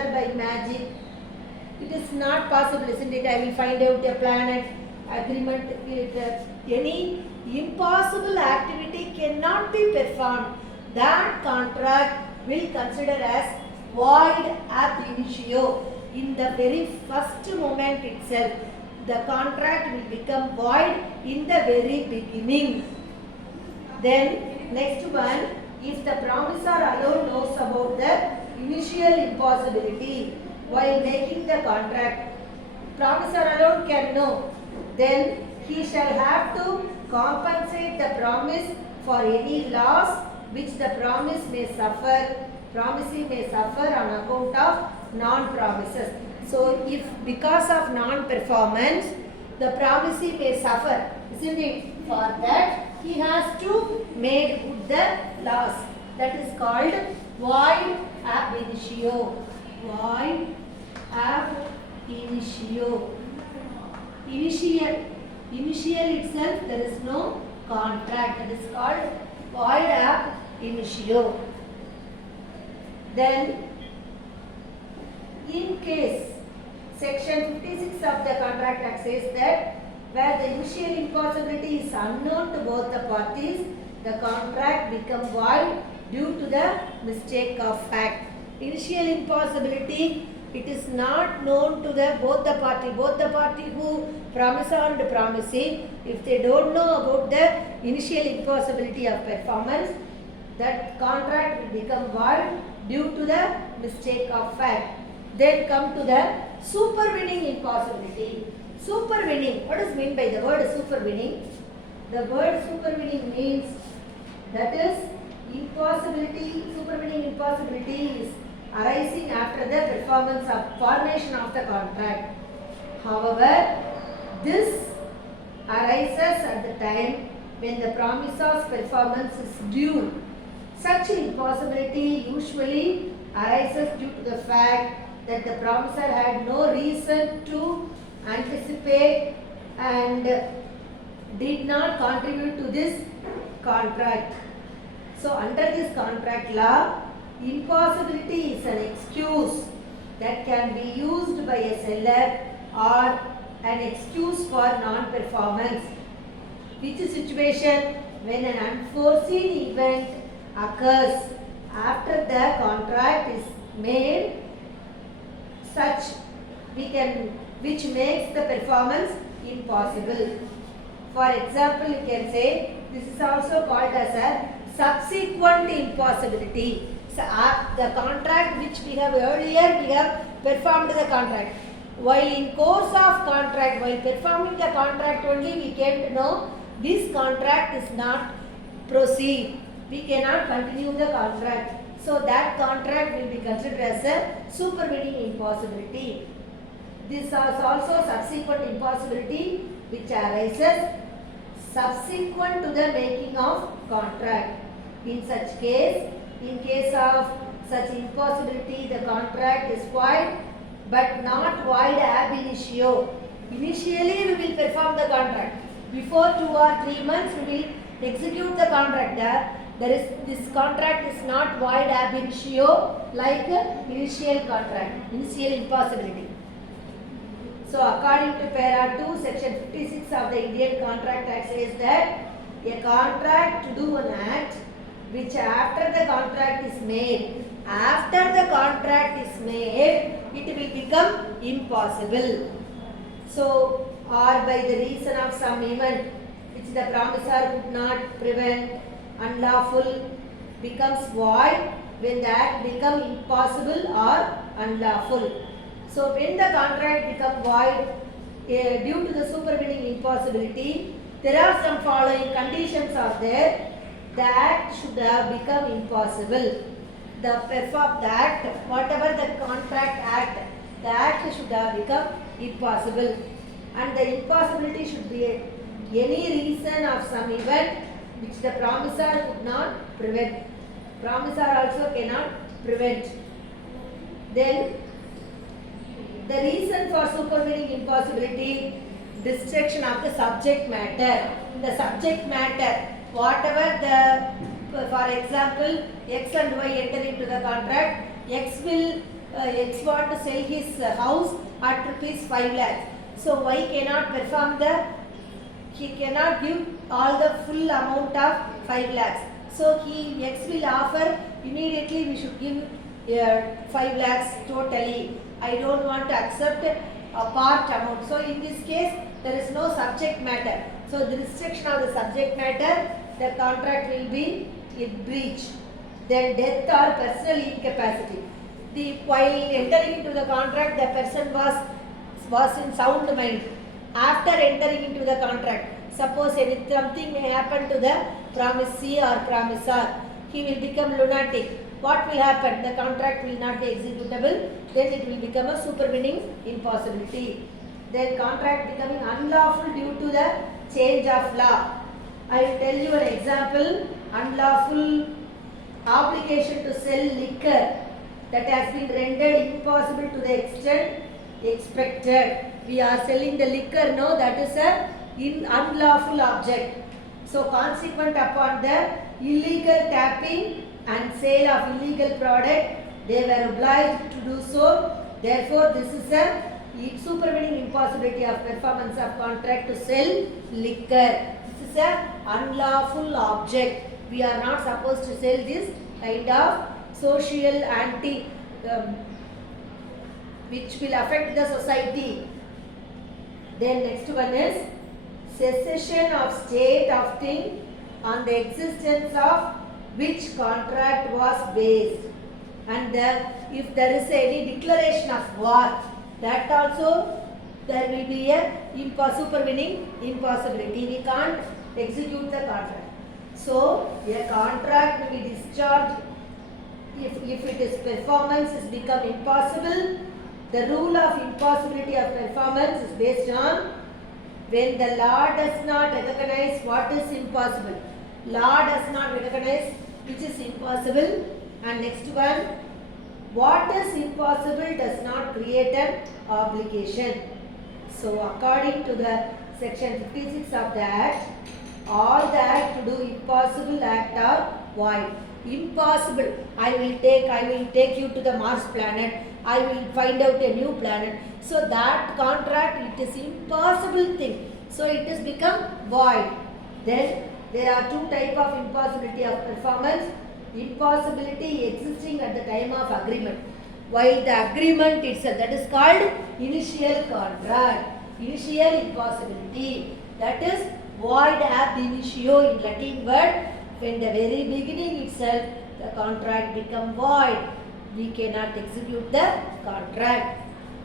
treasure by magic. It is not possible, isn't it? I will find out a planet, agreement, any impossible activity cannot be performed. That contract will consider as void ab initio. In the very first moment itself, the contract will become void in the very beginning. Then next one, if the promisor alone knows about the initial impossibility while making the contract, promisor alone can know, then he shall have to compensate the promise for any loss which the promisee may suffer on account of non-promises. So if because of non-performance the promisee may suffer, isn't it? For that he has to make good the loss. That is called void ab initio. Void ab initio. Initial itself there is no contract. That is called void ab initio. Then in case section 56 of the Contract Act says that where the initial impossibility is unknown to both the parties, the contract becomes void due to the mistake of fact. Initial impossibility, it is not known to both the party who promisor and promisee. If they don't know about the initial impossibility of performance, that contract will become void due to the mistake of fact. Then come to the supervening impossibility. Supervening, what is meant by the word supervening? The word supervening means that is impossibility, supervening impossibility is arising after the formation of the contract. However, this arises at the time when the promisor's performance is due. Such impossibility usually arises due to the fact that the promisor had no reason to anticipate and did not contribute to this contract. So under this contract law, impossibility is an excuse that can be used by a seller or an excuse for non-performance. Which situation? When an unforeseen event occurs after the contract is made, which makes the performance impossible. For example, you can say this is also called as a subsequent impossibility. So, the contract which we have earlier, we have performed the contract. While in course of contract, while performing the contract only, we came to know this contract is not proceed. We cannot continue the contract. So that contract will be considered as a supervening impossibility. This is also subsequent impossibility which arises subsequent to the making of contract. In such case, in case of such impossibility, the contract is void but not void ab initio. Initially we will perform the contract. Before 2 or 3 months we will execute the contract. This contract is not void ab initio like initial contract, initial impossibility. So according to para 2, section 56 of the Indian Contract Act says that a contract to do an act which after the contract is made, it will become impossible. So, or by the reason of some event which the promisor could not prevent, unlawful, becomes void when the act becomes impossible or unlawful. So, when the contract becomes void due to the supervening impossibility, there are some following conditions are there. The act should have become impossible. Whatever the contract act, the act should have become impossible. And the impossibility should be any reason of some event which the promisor could not prevent. Promisor also cannot prevent. Then the reason for supervening impossibility, destruction of the subject matter. The subject matter, whatever for example, X and Y enter into the contract, X will X want to sell his house at rupees 5 lakhs. So Y cannot perform he cannot give all the full amount of 5 lakhs. So X will offer immediately we should give 5 lakhs totally. I don't want to accept a part amount. So in this case there is no subject matter. So the restriction of the subject matter, the contract will be in breach. Then death or personal incapacity. While entering into the contract, the person was in sound mind. After entering into the contract, suppose something may happen to the promisee or promisor, he will become lunatic. What will happen? The contract will not be executable. Then it will become a supervening impossibility. Then contract becoming unlawful due to the change of law. I will tell you an example. Unlawful obligation to sell liquor that has been rendered impossible to the extent expected. We are selling the liquor, no, that is a unlawful object. So consequent upon the illegal tapping and sale of illegal product, they were obliged to do so. Therefore, this is a supervening impossibility of performance of contract to sell liquor. This is a unlawful object. We are not supposed to sell this kind of social which will affect the society. Then next one is cessation of state of thing on the existence of which contract was based. And if there is any declaration of war, that also there will be a supervening impossibility. We can't execute the contract. So a contract will be discharged if its performance is become impossible. The rule of impossibility of performance is based on when the law does not recognize what is impossible. Law does not recognize which is impossible. And next one, what is impossible does not create an obligation. So according to the section 56 of the Act, all the Act to do impossible act are void. Impossible. I will take you to the Mars planet. I will find out a new planet. So that contract, it is impossible thing. So it has become void. Then there are two types of impossibility of performance. Impossibility existing at the time of agreement. While the agreement itself, that is called initial contract. Initial impossibility. That is void ab initio in Latin word. When the very beginning itself, the contract become void. We cannot execute the contract.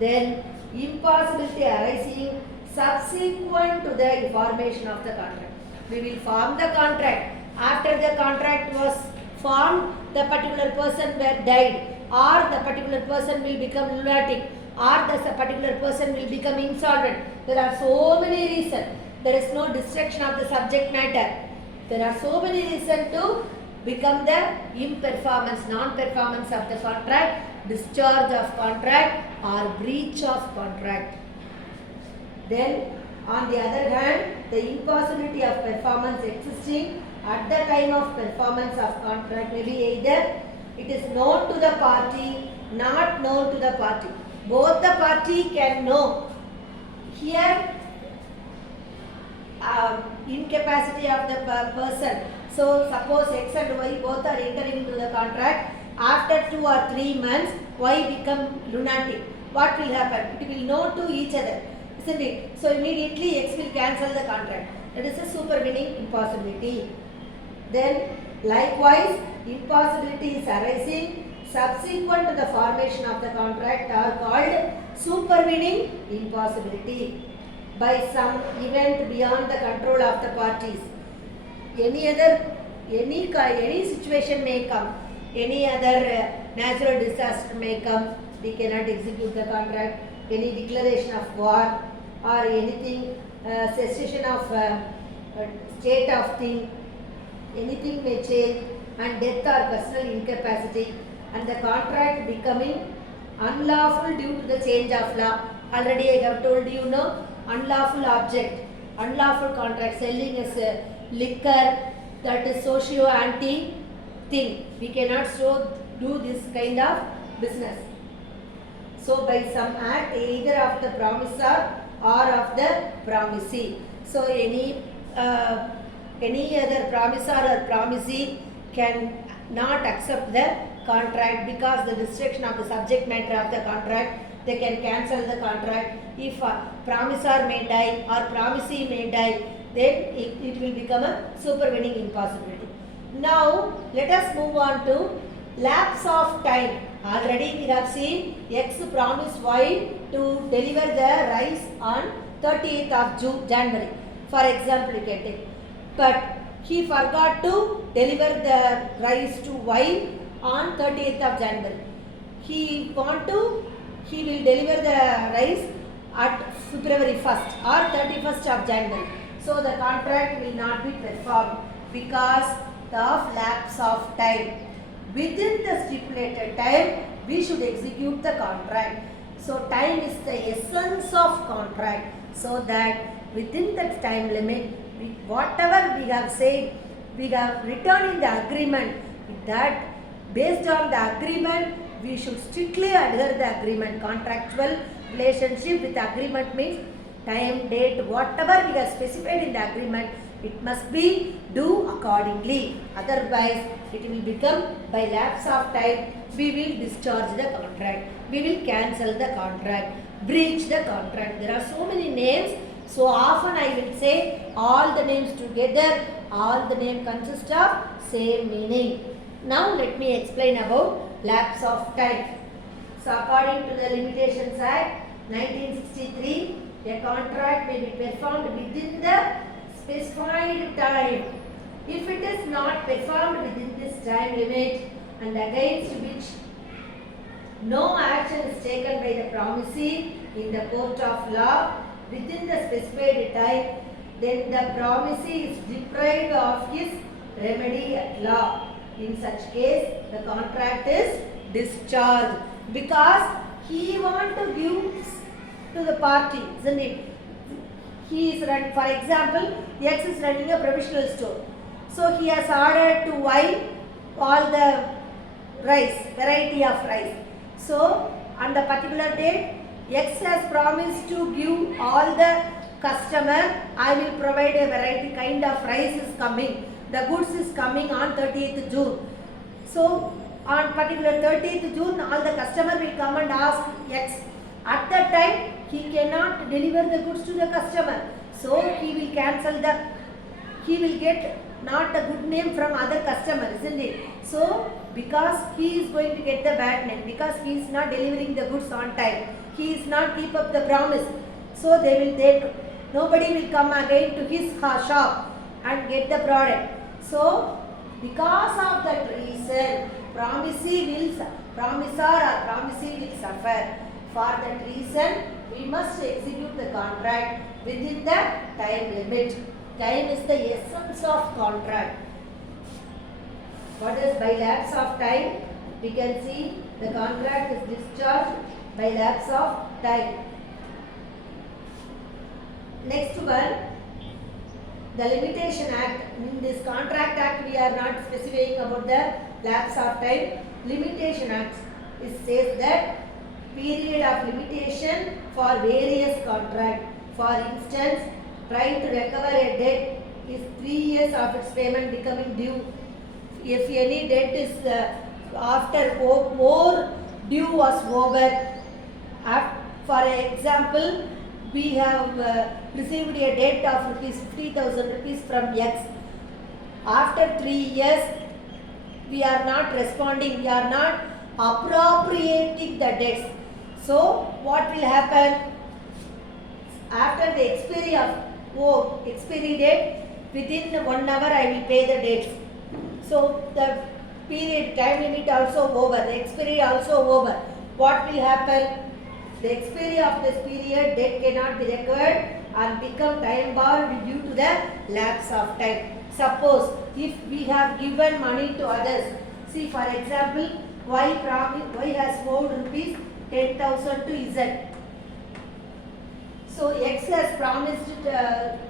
Then impossibility arising subsequent to the formation of the contract. We will form the contract. After the contract was formed, the particular person were died, or the particular person will become lunatic, or the particular person will become insolvent. There are so many reasons. There is no destruction of the subject matter. There are so many reasons to become the imperformance, non-performance of the contract, discharge of contract or breach of contract. Then on the other hand, the impossibility of performance existing at the time of performance of contract may be either it is known to the party, not known to the party. Both the party can know. Here incapacity of the person. So suppose X and Y both are entering into the contract. After 2 or 3 months, Y become lunatic. What will happen? It will know to each other, isn't it? So immediately X will cancel the contract. That is a supervening impossibility. Then likewise, impossibilities arising subsequent to the formation of the contract are called supervening impossibility by some event beyond the control of the parties. Any situation may come, any other natural disaster may come, we cannot execute the contract, any declaration of war or anything, cessation of state of thing, anything may change, and death or personal incapacity, and the contract becoming unlawful due to the change of law. Already I have told you, no, unlawful object, unlawful contract, selling as a liquor, that is socio-anti thing. We cannot do this kind of business. So by some act either of the promisor or of the promisee. So any other promisor or promisee can not accept the contract because the destruction of the subject matter of the contract. They can cancel the contract. If a promisor may die or promisee may die, then it will become a supervening impossibility. Now let us move on to lapse of time. Already we have seen X promised Y to deliver the rice on 30th of January. For example, you can take. But he forgot to deliver the rice to Y on 30th of January. He will deliver the rice at February 1st or 31st of January. So the contract will not be performed because of lapse of time. Within the stipulated time, we should execute the contract. So time is the essence of contract. So that within that time limit, whatever we have said, we have written in the agreement that based on the agreement, we should strictly adhere the agreement. Contractual relationship with agreement means time, date, whatever we have specified in the agreement, it must be do accordingly. Otherwise, it will become by lapse of time, we will discharge the contract. We will cancel the contract, breach the contract. There are so many names. So often I will say all the names together, all the name consist of same meaning. Now let me explain about lapse of time. So according to the Limitations Act 1963, a contract may be performed within the specified time. If it is not performed within this time limit and against which no action is taken by the promisee in the court of law within the specified time, then the promisee is deprived of his remedy at law. In such case, the contract is discharged because he wants to give to the party, isn't it? He is running, for example, X is running a provisional store. So he has ordered to Y all the rice, variety of rice. So on the particular date, X has promised to give all the customer, I will provide a variety kind of rice is coming. The goods is coming on 30th June. So on particular 30th June, all the customer will come and ask X. At that time, he cannot deliver the goods to the customer. So he will cancel he will get not a good name from other customer, isn't it? So because he is going to get the bad name, because he is not delivering the goods on time, he is not keep up the promise. So nobody will come again to his shop and get the product. So because of that reason, promisor or promisee will suffer. For that reason, we must execute the contract within the time limit. Time is the essence of contract. What is by lapse of time? We can see the contract is discharged by lapse of time. Next one, the Limitation Act. In this Contract Act, we are not specifying about the lapse of time. Limitation Act says that period of limitation for various contracts. For instance, trying to recover a debt is 3 years of its payment becoming due. If any debt is after more due was over, for example, we have received a debt of 50,000 rupees from X. After 3 years, we are not responding, we are not appropriating the debts. So what will happen? After the expiry date, within 1 hour I will pay the debts. So the period, time limit also over, the expiry also over. What will happen? The expiry of this period, debt cannot be recovered and become time bound due to the lapse of time. Suppose if we have given money to others, see for example, Y has owed rupees 10,000 to Z. So X has promised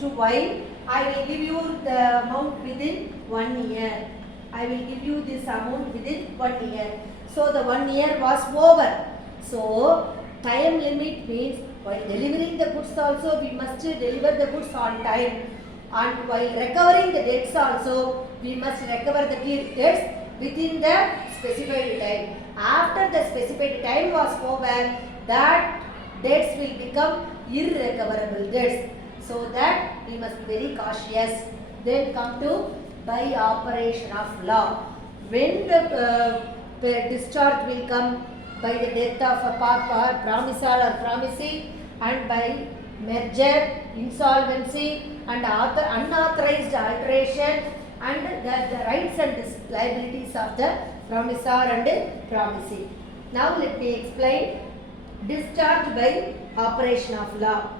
to Y, I will give you the amount within 1 year. I will give you this amount within 1 year. So the 1 year was over. So Time limit means while delivering the goods also we must deliver the goods on time, and while recovering the debts also we must recover the debts within the specified time. After the specified time was over, that debts will become irrecoverable debts. So that we must be very cautious. Then come to by operation of law. When the discharge will come by the death of a promisor or promisee, and by merger, insolvency, and unauthorized alteration, and the rights and liabilities of the promisor and promisee. Now let me explain discharge by operation of law.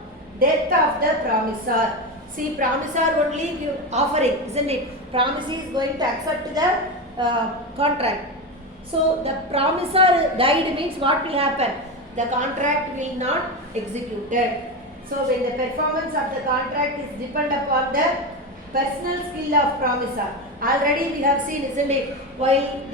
Death of the promisor. See, promisor only give offering, isn't it? Promisee is going to accept the contract. So the promisor died means what will happen? The contract will not executed. So when the performance of the contract is depend upon the personal skill of promisor. Already we have seen, isn't it? While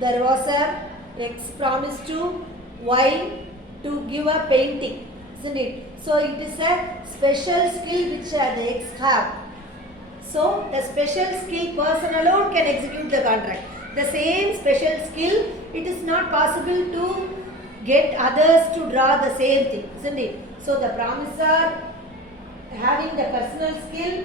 there was a X promised to Y to give a painting, isn't it? So it is a special skill which the X have. So the special skill person alone can execute the contract. The same special skill, it is not possible to get others to draw the same thing, isn't it? So the promisor having the personal skill,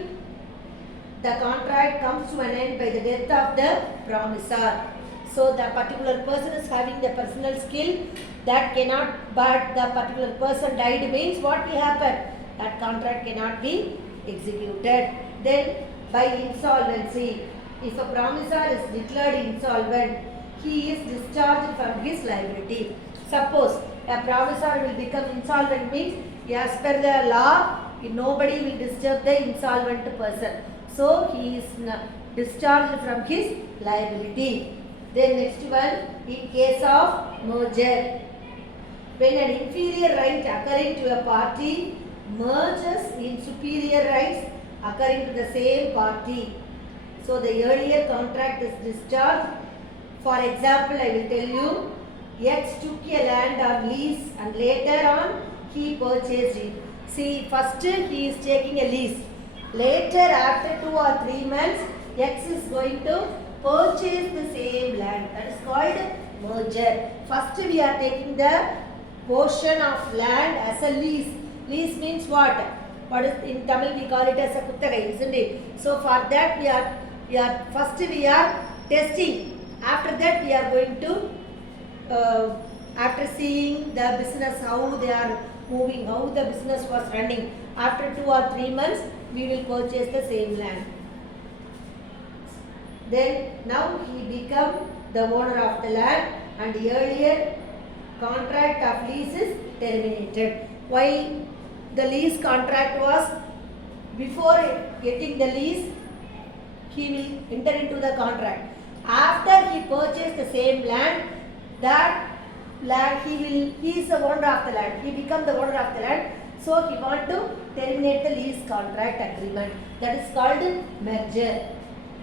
the contract comes to an end by the death of the promisor. So the particular person is having the personal skill that cannot, but the particular person died means what will happen? That contract cannot be executed. Then by insolvency, if a promisor is declared insolvent, he is discharged from his liability. Suppose a promisor will become insolvent means as per the law, nobody will disturb the insolvent person. So he is discharged from his liability. Then next one, in case of merger, when an inferior right occurring to a party merges in superior rights occurring to the same party. So the earlier contract is discharged. For example, I will tell you, X took a land on lease and later on he purchased it. See, first he is taking a lease. Later, after 2 or 3 months, X is going to purchase the same land. That is called merger. First we are taking the portion of land as a lease. Lease means what? What is in Tamil we call it as a kuttagai, isn't it? So for that we are first we are testing. After that we are going to after seeing the business how they are moving, how the business was running. After 2 or 3 months we will purchase the same land. Then now he become the owner of the land and the earlier contract of lease is terminated. While the lease contract was before getting the lease, he will enter into the contract. After he purchased the same land, that land he is the owner of the land. He become the owner of the land. So he want to terminate the lease contract agreement. That is called merger.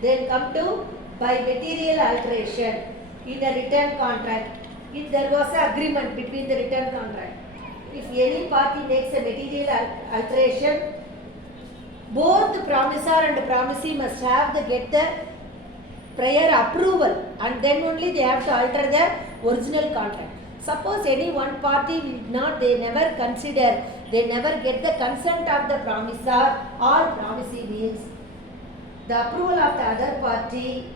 Then come to by material alteration in a return contract. If there was an agreement between the return contract, if any party makes a material alteration, both the promisor and the promisee must have to get the prior approval and then only they have to alter the original contract. Suppose any one party will not, they never consider, they never get the consent of the promisor or promisee means the approval of the other party,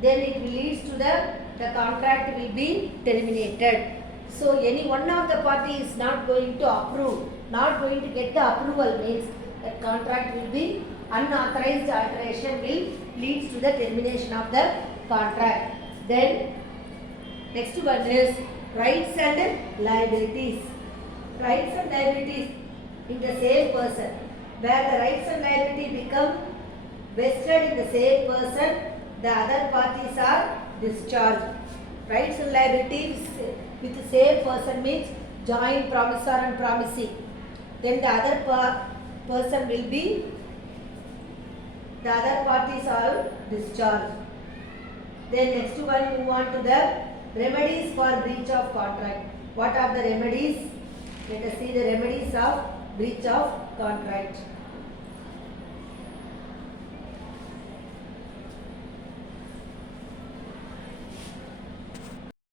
then it leads to the contract will be terminated. So any one of the party is not going to approve, not going to get the approval means that contract will be unauthorized alteration will leads to the termination of the contract. Then next one is rights and liabilities. Rights and liabilities in the same person, where the rights and liability become vested in the same person, the other parties are discharged. Rights and liabilities with the same person means joint promisor and promisee. Then the other person will be, the other parties are discharged. Then next one move on to the remedies for breach of contract. What are the remedies? Let us see the remedies of breach of contract.